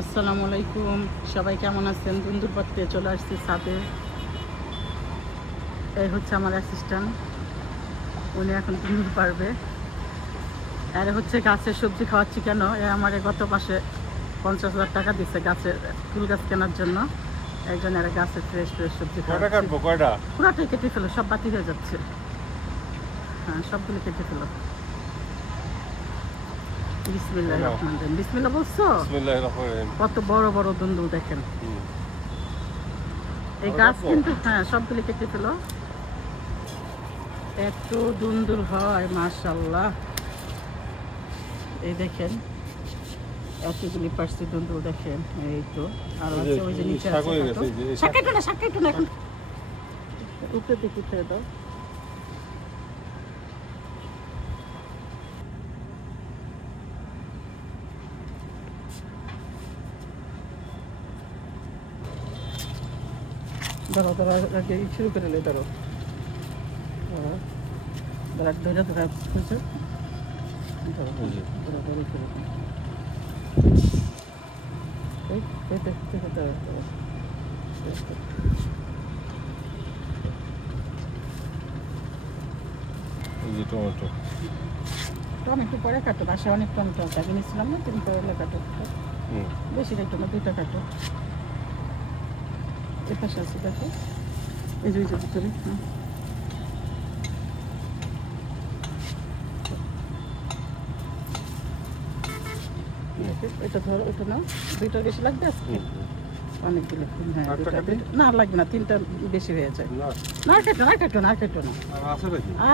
আসসালামু আলাইকুম, সবাই কেমন আছেন? দুন্দুর পথে চলে আসছি ছাদে। এই হচ্ছে আমার অ্যাসিস্ট্যান্ট, উনি এখন দুন্দুর পারবে। আর হচ্ছে গাছের সবজি খাওয়াচ্ছি কেন, আমার গত মাসে 50,000 টাকা দিচ্ছে গাছের ফুল গাছ কেনার জন্য। একজন আর গাছের ফ্রেশ ফ্রেশ সবজি খাওয়াচ্ছি। পুরাটাই কেটে ফেলো, সব বাতি হয়ে যাচ্ছে। হ্যাঁ, সবগুলো কেটে ফেলো। বিসমিল্লাহ রহমান রহিম। বিসমিল্লাহ বলছো? কত বড় বড় দুন্দুল দেখেন। এই গাছ কিন্তু হ্যাঁ সবগুলো কেটে ফেলো। এত দুন্দুল হয় মাশাআল্লাহ। এই দেখেন এতগুলি পারছি দুন্দুল দেখেন। এই তো আর আছে ওই যে নিচে আছে শাকাইটো না এখন উপরে দিকে উঠে দাও। ধরো আগে শুরু করে লে ধরো ধরে ধরে খুঁজছে ধরো ধরো ধরো ধরো টমেটো টমেটো পরে কাটো, বাসা অনেক টমেটো আছে, আগে নিয়েছিলাম না, তুমি পরে কাটো, বেশি কাটো না, 2টা কাটো। এ পাশে আছে দেখো, এই যে ভিতরে। এটা ধরো, ওটা না, 2টার বেশি লাগবে আজকে অনেকগুলো। হ্যাঁ না লাগবে না, 3টা বেশি হয়ে যায়। না কাটো না আর